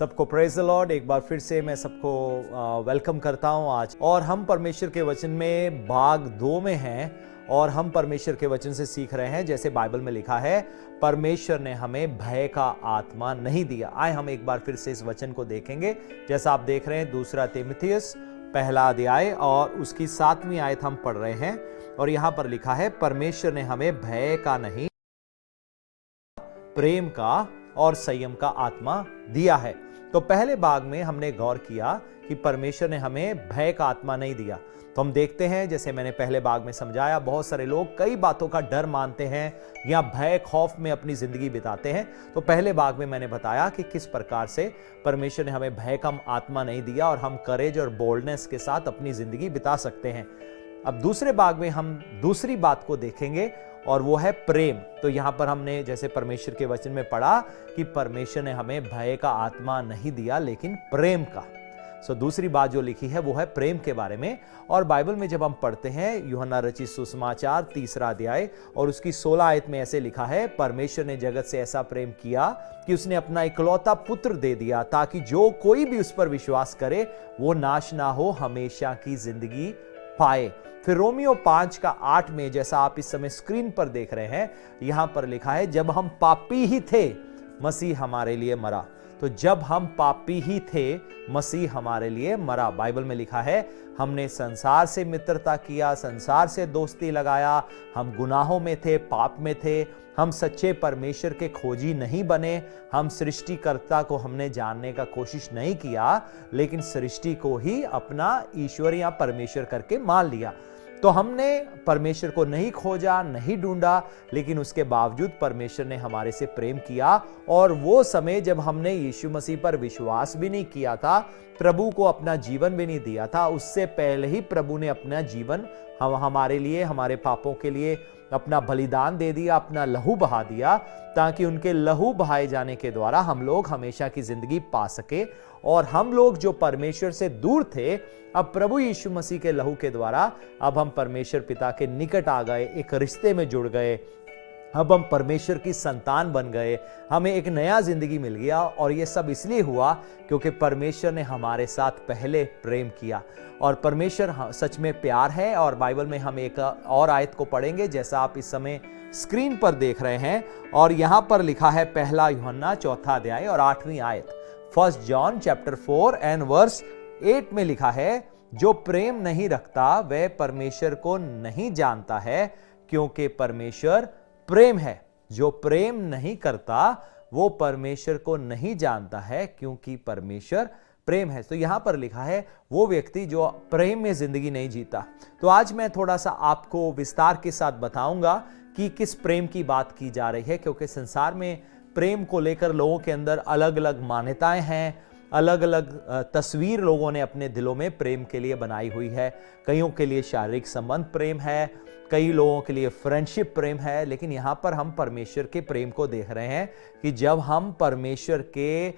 सबको praise the Lord. एक बार फिर से मैं सबको वेलकम करता हूं आज। और हम परमेश्वर के वचन में भाग 2 में हैं और हम परमेश्वर के वचन से सीख रहे हैं। जैसे बाइबल में लिखा है, परमेश्वर ने हमें भय का आत्मा नहीं दिया। आए हम एक बार फिर से इस वचन को देखेंगे। जैसा आप देख रहे हैं, 2 तीमुथियुस पहला अध्याय और उसकी 7वीं आयत हम पढ़ रहे हैं। और यहां पर लिखा है, परमेश्वर ने हमें भय का नहीं, प्रेम का और संयम का आत्मा दिया है। तो पहले भाग में हमने गौर किया कि परमेश्वर ने हमें भय का आत्मा नहीं दिया। तो हम देखते हैं, जैसे मैंने पहले भाग में समझाया, बहुत सारे लोग कई बातों का डर मानते हैं या भय खौफ में अपनी जिंदगी बिताते हैं। तो पहले भाग में मैंने बताया कि किस प्रकार से परमेश्वर ने हमें भय का आत्मा नहीं दिया और हम करेज और बोल्डनेस के साथ अपनी जिंदगी बिता सकते हैं। अब दूसरे भाग में हम दूसरी बात को देखेंगे और वो है प्रेम। तो यहां पर हमने जैसे परमेश्वर के वचन में पढ़ा कि परमेश्वर ने हमें भय का आत्मा नहीं दिया लेकिन प्रेम का। दूसरी बात जो लिखी है वो है प्रेम के बारे में। और बाइबल में जब हम पढ़ते हैं, यूहन्ना रचित सुसमाचार 3 अध्याय और उसकी 16 आयत में ऐसे लिखा है, परमेश्वर ने जगत से ऐसा प्रेम किया कि उसने अपना इकलौता पुत्र दे दिया ताकि जो कोई भी उस पर विश्वास करे वो नाश ना हो, हमेशा की जिंदगी पाए। फिर रोमियो 5:8 में, जैसा आप इस समय स्क्रीन पर देख रहे हैं, यहां पर लिखा है, जब हम पापी ही थे मसीह हमारे लिए मरा। तो जब हम पापी ही थे मसीह हमारे लिए मरा। बाइबल में लिखा है, हमने संसार से मित्रता किया, संसार से दोस्ती लगाया, हम गुनाहों में थे, पाप में थे, हम सच्चे परमेश्वर के खोजी नहीं बने, हम सृष्टिकर्ता को हमने जानने का कोशिश नहीं किया, लेकिन सृष्टि को ही अपना ईश्वर या परमेश्वर करके मान लिया। तो हमने परमेश्वर को नहीं खोजा, नहीं ढूंढा, लेकिन उसके बावजूद परमेश्वर ने हमारे से प्रेम किया। और वो समय जब हमने यीशु मसीह पर विश्वास भी नहीं किया था, प्रभु को अपना जीवन भी नहीं दिया था, उससे पहले ही प्रभु ने अपना जीवन हमारे लिए, हमारे पापों के लिए अपना बलिदान दे दिया, अपना लहू बहा दिया, ताकि उनके लहू बहाए जाने के द्वारा हम लोग हमेशा की जिंदगी पा सके। और हम लोग जो परमेश्वर से दूर थे, अब प्रभु यीशु मसीह के लहू के द्वारा अब हम परमेश्वर पिता के निकट आ गए, एक रिश्ते में जुड़ गए। अब हम परमेश्वर की संतान बन गए, हमें एक नया जिंदगी मिल गया। और ये सब इसलिए हुआ क्योंकि परमेश्वर ने हमारे साथ पहले प्रेम किया। और परमेश्वर सच में प्यार है। और बाइबल में हम एक और आयत को पढ़ेंगे, जैसा आप इस समय स्क्रीन पर देख रहे हैं। और यहां पर लिखा है, पहला यूहन्ना 4 अध्याय और 8वीं आयत, 1 जॉन चैप्टर 4 एंड वर्स 8 में लिखा है, जो प्रेम नहीं रखता वह परमेश्वर को नहीं जानता है, क्योंकि परमेश्वर प्रेम है। जो प्रेम नहीं करता वो परमेश्वर को नहीं जानता है, क्योंकि परमेश्वर प्रेम है। तो यहां पर लिखा है, वो व्यक्ति जो प्रेम में जिंदगी नहीं जीता। तो आज मैं थोड़ा सा आपको विस्तार के साथ बताऊंगा कि किस प्रेम की बात की जा रही है, क्योंकि संसार में प्रेम को लेकर लोगों के अंदर अलग अलग मान्यताएं हैं, अलग अलग तस्वीर लोगों ने अपने दिलों में प्रेम के लिए बनाई हुई है। कईयों के लिए शारीरिक संबंध प्रेम है, कई लोगों के लिए फ्रेंडशिप प्रेम है। लेकिन यहाँ पर हम परमेश्वर के प्रेम को देख रहे हैं कि जब हम परमेश्वर के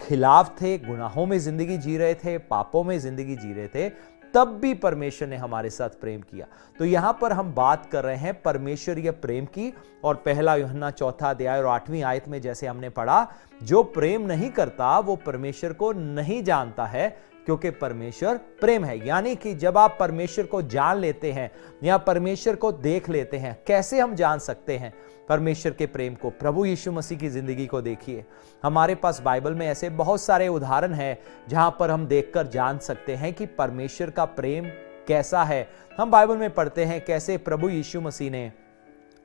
खिलाफ थे, गुनाहों में जिंदगी जी रहे थे, पापों में जिंदगी जी रहे थे, तब भी परमेश्वर ने हमारे साथ प्रेम किया। तो यहां पर हम बात कर रहे हैं परमेश्वरीय प्रेम की। और पहला यूहन्ना 4 अध्याय और 8वीं आयत में जैसे हमने पढ़ा, जो प्रेम नहीं करता वो परमेश्वर को नहीं जानता है, क्योंकि परमेश्वर प्रेम है। यानी कि जब आप परमेश्वर को जान लेते हैं या परमेश्वर को देख लेते हैं, कैसे हम जान सकते हैं परमेश्वर के प्रेम को? प्रभु यीशु मसीह की जिंदगी को देखिए। हमारे पास बाइबल में ऐसे बहुत सारे उदाहरण हैं जहां पर हम देखकर जान सकते हैं कि परमेश्वर का प्रेम कैसा है। हम बाइबल में पढ़ते हैं कैसे प्रभु यीशु मसीह ने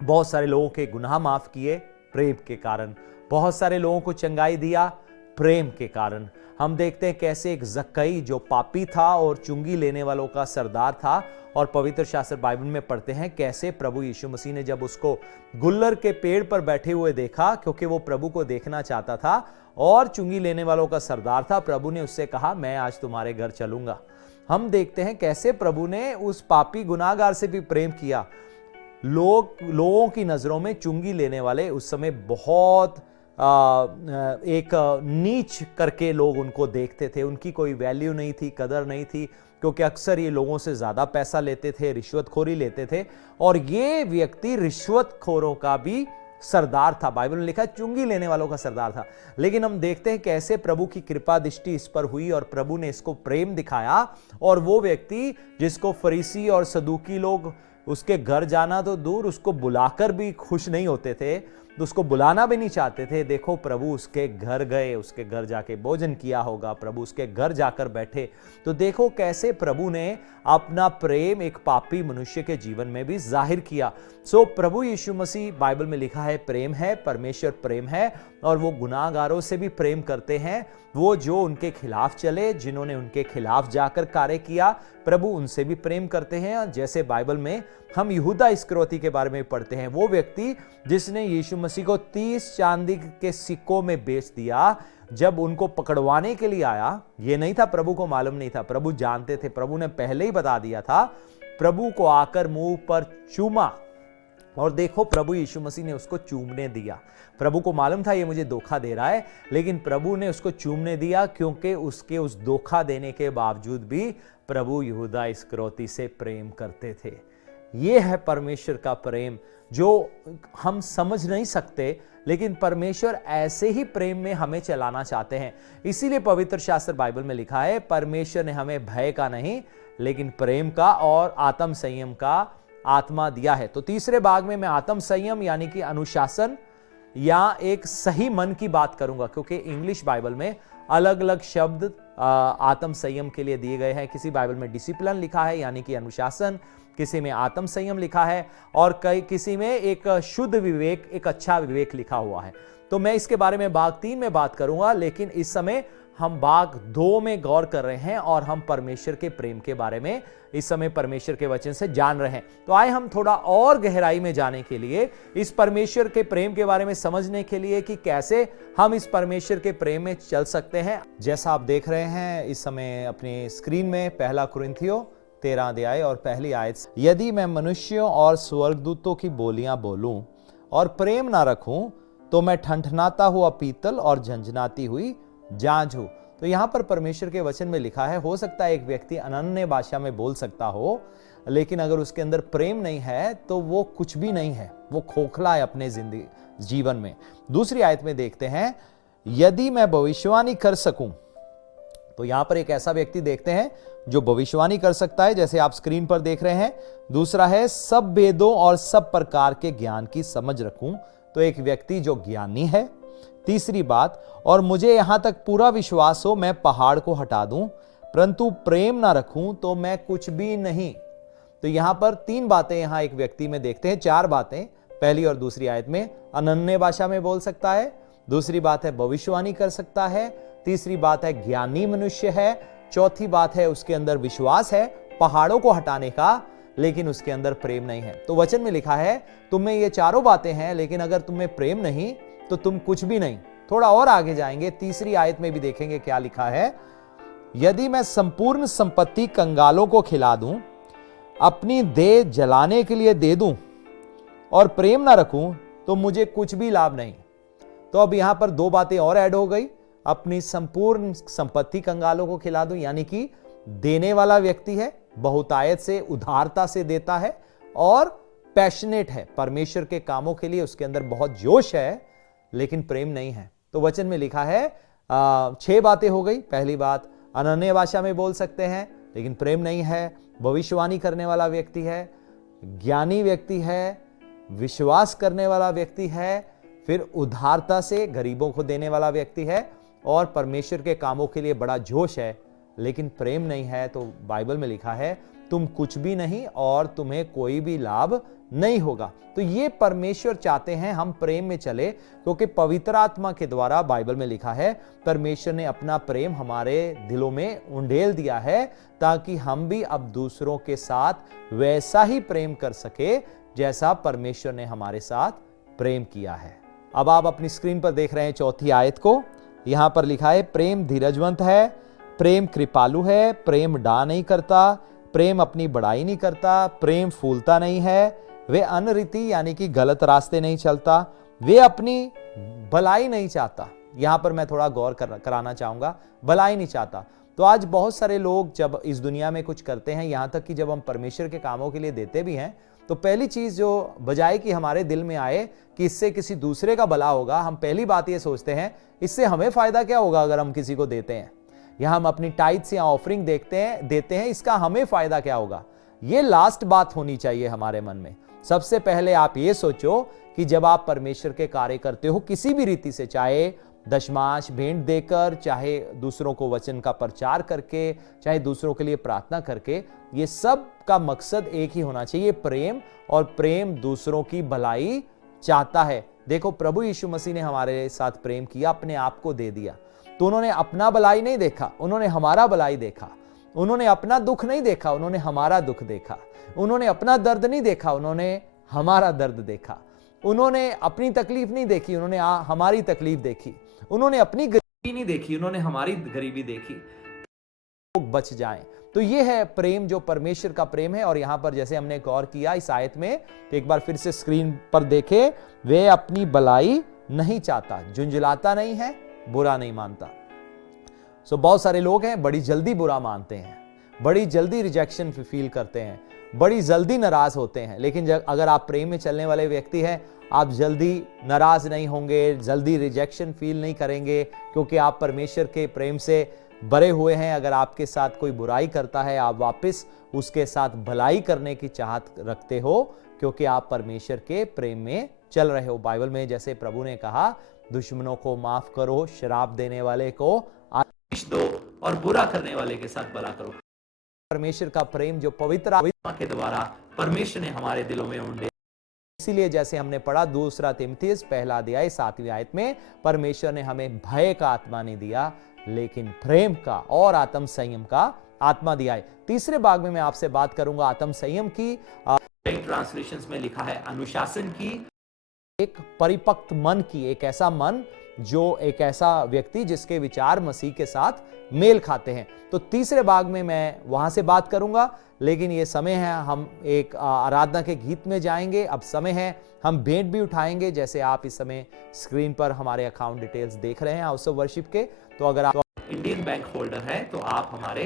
बहुत सारे लोगों के गुनाह माफ किए प्रेम के कारण, बहुत सारे लोगों को चंगाई दिया प्रेम के कारण। हम देखते हैं कैसे एक जक्कई जो पापी था और चुंगी लेने वालों का सरदार था, और पवित्र शास्त्र बाइबल में पढ़ते हैं कैसे प्रभु यीशु मसीह ने जब उसको गुल्लर के पेड़ पर बैठे हुए देखा, क्योंकि वो प्रभु को देखना चाहता था और चुंगी लेने वालों का सरदार था, प्रभु ने उससे कहा, मैं आज तुम्हारे घर चलूंगा। हम देखते हैं कैसे प्रभु ने उस पापी गुनाहगार से भी प्रेम किया। लोगों की नजरों में चुंगी लेने वाले उस समय बहुत एक नीच करके लोग उनको देखते थे, उनकी कोई वैल्यू नहीं थी, कदर नहीं थी, क्योंकि अक्सर ये लोगों से ज्यादा पैसा लेते थे, रिश्वतखोरी लेते थे। और ये व्यक्ति रिश्वतखोरों का भी सरदार था, बाइबल में लिखा है चुंगी लेने वालों का सरदार था। लेकिन हम देखते हैं कैसे प्रभु की कृपा दृष्टि इस पर हुई और प्रभु ने इसको प्रेम दिखाया, और वो व्यक्ति जिसको फरीसी और सदूकी लोग उसके घर जाना तो दूर, उसको बुलाकर भी खुश नहीं होते थे, तो उसको बुलाना भी नहीं चाहते थे, देखो प्रभु उसके घर गए, उसके घर जाके भोजन किया होगा, प्रभु उसके घर जाकर बैठे। तो देखो कैसे प्रभु ने अपना प्रेम एक पापी मनुष्य के जीवन में भी जाहिर किया। सो प्रभु यीशु मसीह, बाइबल में लिखा है प्रेम है, परमेश्वर प्रेम है, और वो गुनाहगारों से भी प्रेम करते हैं। वो जो उनके खिलाफ चले, जिन्होंने उनके खिलाफ जाकर कार्य किया, प्रभु उनसे भी प्रेम करते हैं। जैसे बाइबल में हम यहूदा इस्करियोती के बारे में पढ़ते हैं, वो व्यक्ति जिसने यीशु मसीह को 30 चांदी के सिक्कों में बेच दिया, जब उनको पकड़वाने के लिए आया, ये नहीं था, प्रभु को मालूम नहीं था, प्रभु जानते थे, प्रभु ने पहले ही बता दिया था। प्रभु को आकर मुंह पर चूमा, और देखो प्रभु यीशु मसीह ने उसको चूमने दिया। प्रभु को मालूम था ये मुझे धोखा दे रहा है, लेकिन प्रभु ने उसको चूमने दिया, क्योंकि उसके उस धोखा देने के बावजूद भी प्रभु यहूदा इस्करियोती से प्रेम करते थे। ये है परमेश्वर का प्रेम, जो हम समझ नहीं सकते, लेकिन परमेश्वर ऐसे ही प्रेम में हमें चलाना चाहते हैं। इसीलिए पवित्र शास्त्र बाइबल में लिखा है, परमेश्वर ने हमें भय का नहीं लेकिन प्रेम का और आत्म संयम का आत्मा दिया है। तो तीसरे भाग में मैं आत्म संयम यानी कि अनुशासन या एक सही मन की बात करूंगा, क्योंकि इंग्लिश बाइबल में अलग अलग शब्द आत्म संयम के लिए दिए गए हैं। किसी बाइबल में डिसिप्लिन लिखा है यानी कि अनुशासन, किसी में आत्म संयम लिखा है, और किसी में एक शुद्ध विवेक, एक अच्छा विवेक लिखा हुआ है। तो मैं इसके बारे में भाग 3 में बात करूंगा, लेकिन इस समय हम भाग 2 में गौर कर रहे हैं और हम परमेश्वर के प्रेम के बारे में इस समय परमेश्वर के वचन से जान रहे हैं। तो आए हम थोड़ा और गहराई में जाने के लिए, इस परमेश्वर के प्रेम के बारे में समझने के लिए कि कैसे हम इस परमेश्वर के प्रेम में चल सकते हैं। जैसा आप देख रहे हैं इस समय अपनी स्क्रीन में, 1 कुरिन्थियों 13 अध्याय और पहली आयत, यदि मैं मनुष्यों और स्वर्गदूतों की बोलियां बोलूं और प्रेम ना रखूं, तो मैं ठंठनाता हुआ पीतल और झंझनाती हुई झांझ हूं। तो यहां पर परमेश्वर के वचन में लिखा है, हो सकता है एक व्यक्ति अनन्य भाषा में बोल सकता हो, लेकिन अगर उसके अंदर प्रेम नहीं है तो वो कुछ भी नहीं है, वो खोखला है अपने जिंदगी जीवन में। दूसरी आयत में देखते हैं, यदि मैं भविष्यवाणी कर सकूं, तो यहां पर एक ऐसा व्यक्ति देखते हैं जो भविष्यवाणी कर सकता है, जैसे आप स्क्रीन पर देख रहे हैं। दूसरा है, सब वेदों और सब प्रकार के ज्ञान की समझ रखूं, तो एक व्यक्ति जो ज्ञानी है। तीसरी बात, और मुझे यहां तक पूरा विश्वास हो मैं पहाड़ को हटा दूं, परंतु प्रेम ना रखूं तो मैं कुछ भी नहीं। तो यहां पर 3 बातें यहां एक व्यक्ति में देखते हैं, 4 बातें पहली और दूसरी आयत में। अनन्य भाषा में बोल सकता है, दूसरी बात है भविष्यवाणी कर सकता है, तीसरी बात है ज्ञानी मनुष्य है, चौथी बात है उसके अंदर विश्वास है पहाड़ों को हटाने का, लेकिन उसके अंदर प्रेम नहीं है। तो वचन में लिखा है तुम में ये चारों बातें हैं, लेकिन अगर तुम में प्रेम नहीं तो तुम कुछ भी नहीं। थोड़ा और आगे जाएंगे, तीसरी आयत में भी देखेंगे क्या लिखा है, यदि मैं संपूर्ण संपत्ति कंगालों को खिला दूं, अपनी देह जलाने के लिए दे दूं और प्रेम ना रखूं, तो मुझे कुछ भी लाभ नहीं। तो अब यहां पर 2 बातें और ऐड हो गई, अपनी संपूर्ण संपत्ति कंगालों को खिला दूं, यानी कि देने वाला व्यक्ति है, बहुतायत से उदारता से देता है और पैशनेट है परमेश्वर के कामों के लिए, उसके अंदर बहुत जोश है, लेकिन प्रेम नहीं है। तो वचन में लिखा है 6 बातें हो गई। पहली बात, अनन्य भाषा में बोल सकते हैं लेकिन प्रेम नहीं है, भविष्यवाणी करने वाला व्यक्ति है, ज्ञानी व्यक्ति है, विश्वास करने वाला व्यक्ति है, फिर उदारता से गरीबों को देने वाला व्यक्ति है, और परमेश्वर के कामों के लिए बड़ा जोश है, लेकिन प्रेम नहीं है। तो बाइबल में लिखा है तुम कुछ भी नहीं और तुम्हें कोई भी लाभ नहीं होगा। तो ये परमेश्वर चाहते हैं हम प्रेम में चले, क्योंकि पवित्र आत्मा के द्वारा बाइबल में लिखा है परमेश्वर ने अपना प्रेम हमारे दिलों में उंडेल दिया है, ताकि हम भी अब दूसरों के साथ वैसा ही प्रेम कर सके जैसा परमेश्वर ने हमारे साथ प्रेम किया है। अब आप अपनी स्क्रीन पर देख रहे हैं 4थी आयत को, यहां पर लिखा है प्रेम धीरजवंत है, प्रेम कृपालु है, प्रेम डा नहीं करता, प्रेम अपनी बड़ाई नहीं करता, प्रेम फूलता नहीं है, वे अनरीति यानी कि गलत रास्ते नहीं चलता, वे अपनी भलाई नहीं चाहता। यहां पर मैं थोड़ा गौर कराना चाहूंगा, भलाई नहीं चाहता। तो आज बहुत सारे लोग जब इस दुनिया में कुछ करते हैं, यहां तक कि जब हम परमेश्वर के कामों के लिए देते भी हैं, तो पहली चीज जो बजाय कि हमारे दिल में आए कि इससे किसी दूसरे का भला होगा, हम पहली बात ये सोचते हैं इससे हमें फायदा क्या होगा अगर हम किसी को देते हैं, या हम अपनी टाइट्स या ऑफरिंग देते हैं इसका हमें फायदा क्या होगा। ये लास्ट बात होनी चाहिए हमारे मन में। सबसे पहले आप ये सोचो कि जब आप परमेश्वर के कार्य करते हो किसी भी रीति से, चाहे दशमांश भेंट देकर, चाहे दूसरों को वचन का प्रचार करके, चाहे दूसरों के लिए प्रार्थना करके, ये सब का मकसद एक ही होना चाहिए, प्रेम। और प्रेम दूसरों की भलाई चाहता है। देखो प्रभु यीशु मसीह ने हमारे साथ प्रेम किया, अपने आप को दे दिया। तो उन्होंने अपना भलाई नहीं देखा, उन्होंने हमारा भलाई देखा। उन्होंने अपना दुख नहीं देखा, उन्होंने हमारा दुख देखा। उन्होंने अपना दर्द नहीं देखा, उन्होंने हमारा दर्द देखा। उन्होंने अपनी तकलीफ नहीं देखी, उन्होंने हमारी तकलीफ देखी। उन्होंने अपनी गरीबी नहीं देखी, उन्होंने हमारी गरीबी देखी, लोग बच जाएं। तो ये है प्रेम, जो परमेश्वर का प्रेम है। और यहां पर जैसे हमने गौर किया इस आयत में, तो एक बार फिर से स्क्रीन पर देखें, वे अपनी भलाई नहीं चाहता, झुंझलाता नहीं है, बुरा नहीं मानता। बहुत सारे लोग हैं बड़ी जल्दी बुरा मानते हैं, बड़ी जल्दी रिजेक्शन फील करते हैं, बड़ी जल्दी नाराज होते हैं। लेकिन अगर आप प्रेम में चलने वाले व्यक्ति हैं, आप जल्दी नाराज नहीं होंगे, जल्दी रिजेक्शन फील नहीं करेंगे, क्योंकि आप परमेश्वर के प्रेम से भरे हुए हैं। अगर आपके साथ कोई बुराई करता है, आप वापस उसके साथ भलाई करने की चाहत रखते हो, क्योंकि आप परमेश्वर के प्रेम में चल रहे हो। बाइबल में जैसे प्रभु ने कहा, दुश्मनों को माफ करो, शराब देने वाले को आशीष दो और बुरा करने वाले के साथ भला करो। परमेश्वर का प्रेम जो पवित्र आत्मा के द्वारा परमेश्वर ने हमारे दिलों में उंडे। इसीलिए जैसे हमने पढ़ा 2 तिमुथियुस पहला अध्याय 7वीं आयत में, परमेश्वर ने हमें भय का आत्मा नहीं दिया, लेकिन प्रेम का और आत्म संयम का आत्मा दिया है। तीसरे भाग में मैं आपसे बात करूंगा आत्म संयम की। ट्रांसलेशंस में लिखा है अनुशासन की, एक परिपक्व मन की, एक ऐसा मन जो एक ऐसा व्यक्ति जिसके विचार मसीह के साथ मेल खाते हैं। तो तीसरे भाग में मैं वहां से बात करूंगा, लेकिन ये समय है हम एक आराधना के गीत में जाएंगे। अब समय है हम भेंट भी उठाएंगे, जैसे आप इस समय स्क्रीन पर हमारे अकाउंट डिटेल्स देख रहे हैं हाउस ऑफ वर्शिप के। तो अगर आप इंडियन बैंक होल्डर है तो आप हमारे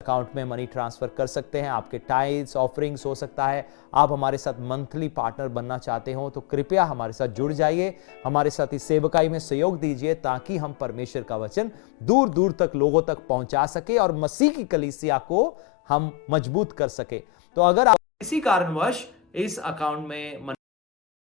अकाउंट में मनी ट्रांसफर कर सकते हैं। आपके टाइल्स ऑफरिंग्स हो सकता है। आप हमारे साथ मंथली पार्टनर बनना चाहते हो तो कृपया हमारे साथ जुड़ जाइए, हमारे साथ इस सेवकाई में सहयोग दीजिए, ताकि हम परमेश्वर का वचन दूर दूर तक लोगों तक पहुंचा सके और मसीह की कलीसिया को हम मजबूत कर सके। तो अगर आप किसी कारणवश इस अकाउंट में मनी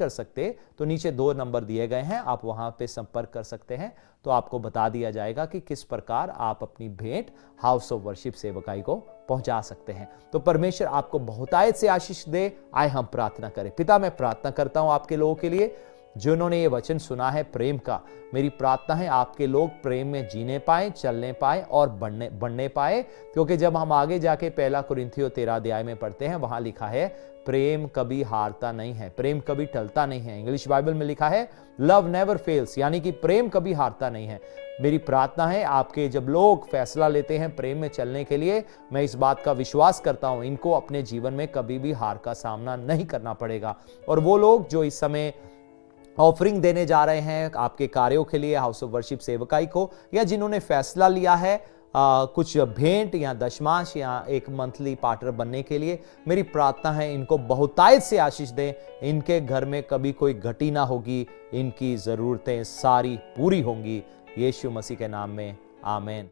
कर सकते तो नीचे 2 नंबर दिए गए हैं, आप वहां पे संपर्क कर सकते हैं। तो आपको बता दिया जाएगा कि किस प्रकार आप अपनी भेंट हाउस ऑफ वर्शिप सेवकाई को पहुंचा सकते हैं। तो परमेश्वर आपको बहुतायत से आशीष दे। आए हम प्रार्थना करें। पिता, मैं प्रार्थना करता हूं आपके लोगों के लिए जिन्होंने ये वचन सुना है प्रेम का। मेरी प्रार्थना है आपके लोग प्रेम में जीने पाए, चलने पाए और बढ़ने पाए, क्योंकि जब हम आगे जाके 1 कुरिन्थियों 13 अध्याय में पढ़ते हैं, वहां लिखा है प्रेम कभी हारता नहीं है, प्रेम कभी टलता नहीं है। इंग्लिश बाइबल में लिखा है लव नेवर फेल्स, यानी कि प्रेम कभी हारता नहीं है। मेरी प्रार्थना है आपके जब लोग फैसला लेते हैं प्रेम में चलने के लिए, मैं इस बात का विश्वास करता हूं इनको अपने जीवन में कभी भी हार का सामना नहीं करना पड़ेगा। और वो लोग जो इस समय ऑफरिंग देने जा रहे हैं आपके कार्यों के लिए, हाउस ऑफ वर्शिप सेवकाई को, या जिन्होंने फैसला लिया है कुछ भेंट या दशमांश या एक मंथली पार्टनर बनने के लिए, मेरी प्रार्थना है इनको बहुतायत से आशीष दें। इनके घर में कभी कोई घटी ना होगी, इनकी जरूरतें सारी पूरी होंगी। यीशु मसीह के नाम में आमीन।